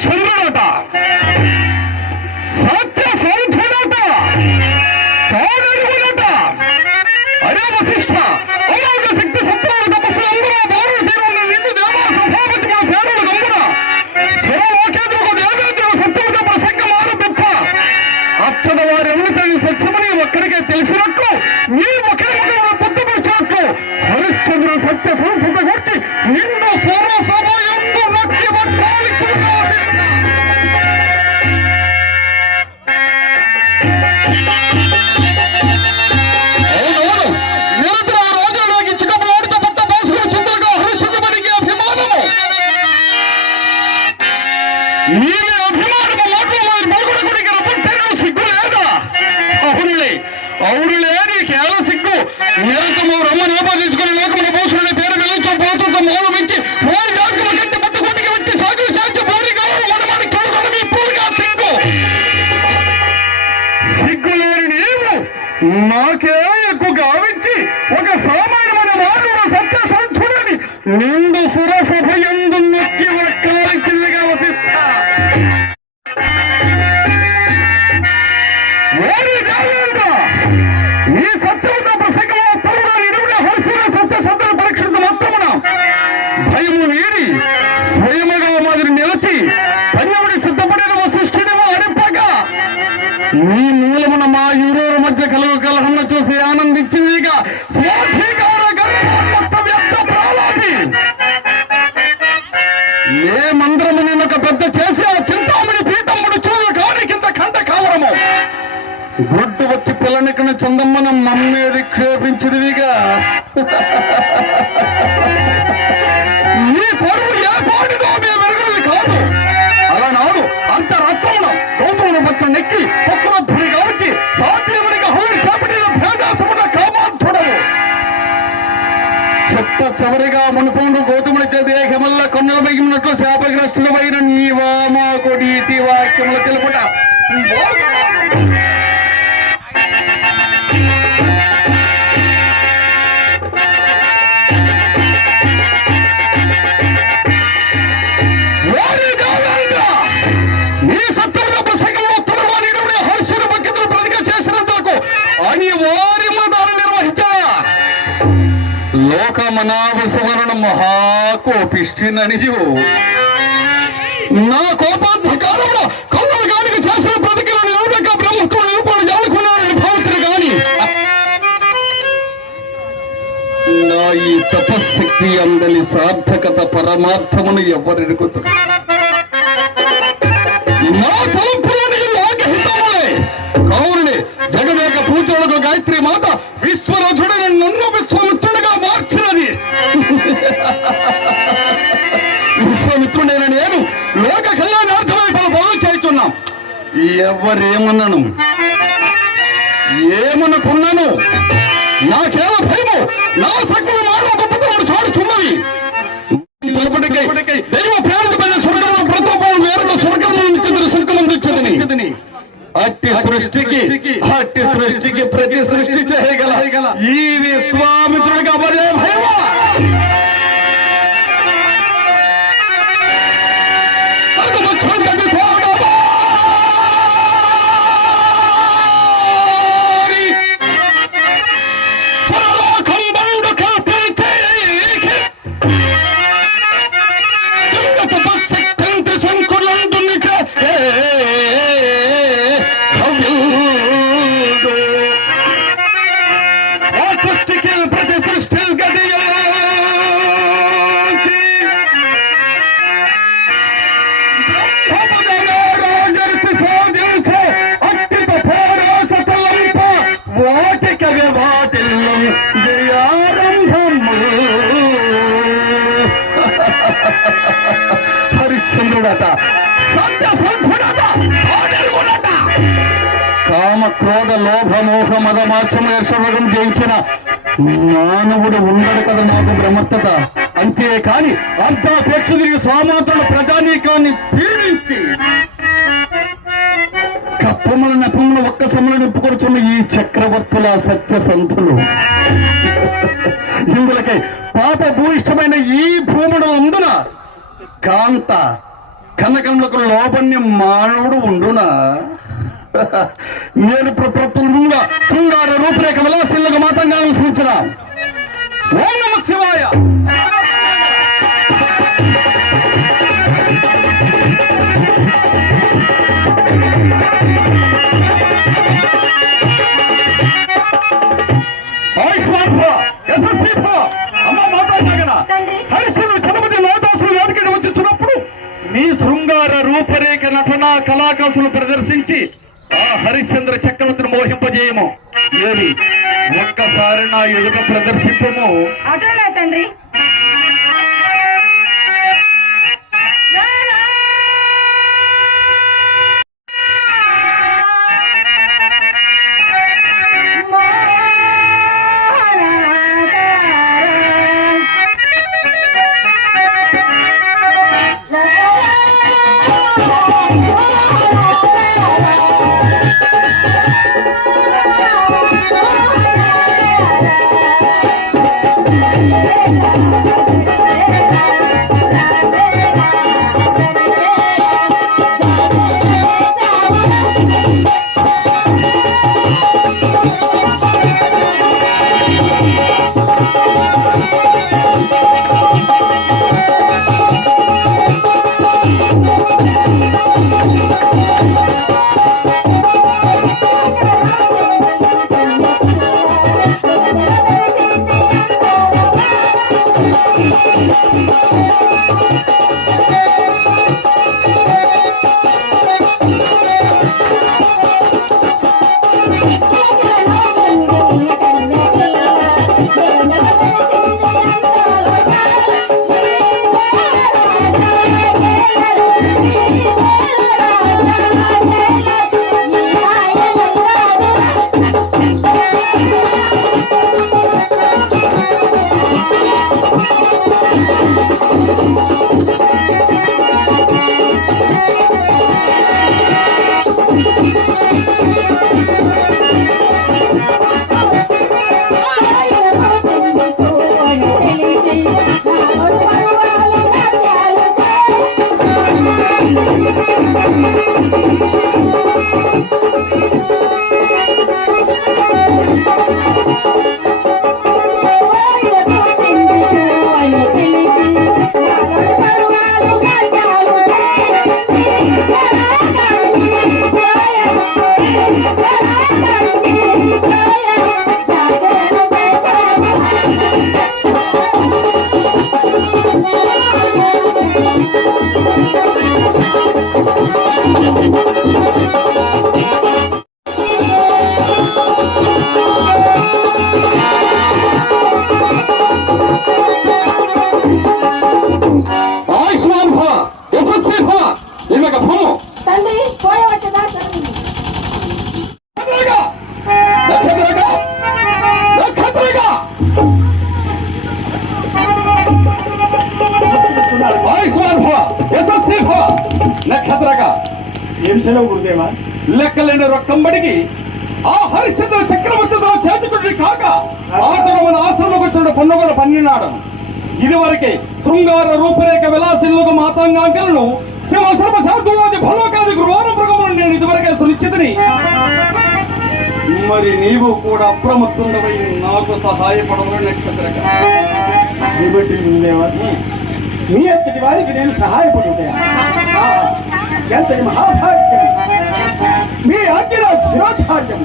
శరీరత సత్య సౌఖ్యత తాగరుగుణత అరే వశిష్ఠ అమౌక శక్తి సత్రాల తపస్సులు అందరూ బారు తీరున్న నిన్ను దేవా సభాపతి మన పేరుడు గమ్మున. స్వరలోకేంద్రకు దేవేంద్రుడు సత్యముతో ప్రసంగ మారు తప్ప. అచ్చట వారి అమృత సత్యమని ఒక్కడికే తెలిసినట్లు నీ ఒకే పొందుపరిచినట్లు హరిశ్చంద్రుడు సత్య సౌఖ్య అవునులే నీకేల సిగ్గు. నిరతము రమ్మని ఆపాదించుకుని లోకమున భూషుడి పేరు వెలుచు పోతున్న మూలం ఇచ్చి వారి దాకము కంటే పట్టుకోటికి వచ్చి సాగు సాధ్య పోరి కావాలి మనమని కలుగుతుంది పూర్గా సిగ్గు. సిగ్గులేని నీవు నాకే ఎక్కువ గావించి ఒక ఈ తరుణ సత్య సత్తుల పరీక్షిత మాత్రమున భయము వీడి స్వయముగా మాదిరి నిలిచి పన్యముడి సిద్ధపడిన వశిష్ఠుడేమో అరిపగా నీ మూలమున మా ఇరువురు మధ్య కలుగు కలహంలో చూసి ఆనందించిందిగా స్వాధికార గర్భోన్మత్త ఏ మంత్రము నేను ఒక పెద్ద చేసి పిల్లనికన చందమ్మను మమ్మేది క్షేపించినవిగా. ఈ పరువు ఏ పాడిదో మీ వెరుగునది కాదు. అలనాడు అంత రక్తమున గౌతమును వచ్చ నెక్కి పక్కున ధుని కావచ్చి సాధ్యమునిగా హోరి చేపటిన భేదాసమున కామార్థుడవు. చెత్త చివరిగా మునుపండు గౌతముడి దేహమల్ల కన్నుల బిగినట్లు శాపగ్రస్తులమైన నీవా మా కొడి వాక్యములు తెలుపుట. లోకమనావసవరణ మహాకోపిష్టినని నా కోపాధికారంలో కన్నుల గానికి చేసిన ప్రతికలను ఎవరక బ్రహ్మత్వం నిరూపణ జాలుకున్నారని భావితులు గాని. నా ఈ తపశక్తి అందని సార్థకత పరమార్థమును ఎవరెరుగుతారు నా తలంపులోని లోకహితములే కౌరుని జగదేక పూజలకు గాయత్రి మాత విశ్వరథుడిని నన్ను విశ్వమిత్రుడిగా మార్చినది విశ్వమిత్రుడైన నేను లోక కళ్యాణార్థమై పలు పనులు చేస్తున్నాం. ఎవరేమన్నాను? ఏమనుకున్నాను? నాకేమ భయము. నా సకులు మానవ గొప్పతనం చాడుచున్నవి దైవ ప్రేరితమైన స్వర్గము ప్రతాపం వేరుడు స్వర్గము నుంచి సుఖం అందించదని అట్టి సృష్టికి అట్టి సృష్టికి ప్రతి సృష్టి చేయగల ఈ విశ్వామిత్రుడికి abone క్రోధ లోభ మోహ మద మాత్సమేశ్వరం జయించిన మానవుడు ఉండడు కదా నాకు బ్రహ్మత్తత అంతేకాని అంతేక్ష తిరిగి స్వామాత్రుల ప్రజానీకాన్ని పీడించి కప్పముల నెపముల ఒక్క సమలు నింపుకొడుచున్న ఈ చక్రవర్తుల సత్య సంతులు. ఇందులకై పాప భూయిష్టమైన ఈ భూముడు ఉండున కాంత కనకములకు లోపన్య మానవుడు ఉండునా? నేను ప్రప్రప్తులుగా శృంగార రూపురేఖ విలాసిల్లకు మాత్రంగా అనుసరించిన ఓం నమ శివాయ మీ శృంగార రూపరేఖ నటన కళాకాసులు ప్రదర్శించి ఆ హరిశ్చంద్ర చక్రవర్తిని మోహింపజేయము. ఏది? ఒక్కసారి నా ఎదుట ప్రదర్శింపము. అటులే తండ్రి. నక్షత్రక. ఏం సెలవు గురుదేవా? లెక్కలేని రొక్కంబడికి ఆ హరిశ్చంద్ర చక్రవర్తితో చేతుకుడి కాక ఆతను మన ఆశ్రమకు వచ్చిన పొన్నగొడ పన్నినాడు. ఇదివరకే శృంగార రూపురేఖ విలాసిల్లుగు మాతాంగాంకలను శివ సర్వశార్దులాది ఫలోకాది గురువారం మృగములు నేను ఇదివరకే సునిశ్చితిని. మరి నీవు కూడా అప్రమత్తుండవై నాకు సహాయపడవని నక్షత్రక. ఏమిటి మీ అంతటి వారికి నేను సహాయపడుతాయా ఎంతటి మహాభాగ్యం మీ ఆజ్ఞ శిరోధార్యం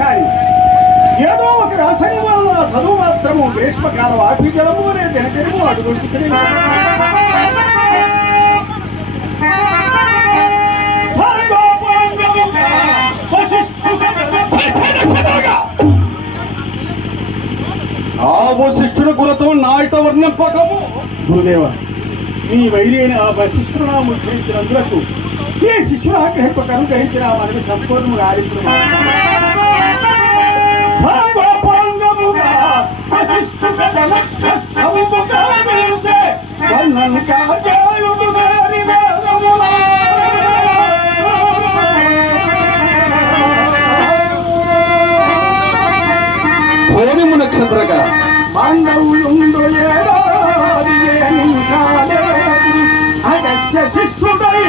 కానీ ఏదో ఒక రసని వల్ల చదువు మాత్రము గ్రీష్మకాలం ఆపిజలము అనే దినచరము అడుగుతుంది ఆ వశిష్ఠుడు గురతో నాయట వర్ణింపకము. గురుదేవ నీ వైరి అయిన ఆ వశిష్ఠునాము ఉచ్చరించినందులకు ఏ శిష్యుడు ఆగ్రహింపకరం గ్రహించిన మనకి సంపూర్ణముగా ఆరిపుడు భోనిము నక్షత్రగా ఏడాది ఇంకా లేదు అగస్య శిష్యుడై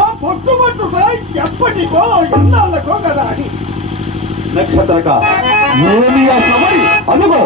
ఆ పొట్టుబట్టుకున్నాయి ఎప్పటికో ఎన్నాళ్ళకో కదా అని. నక్షత్రక అనుకో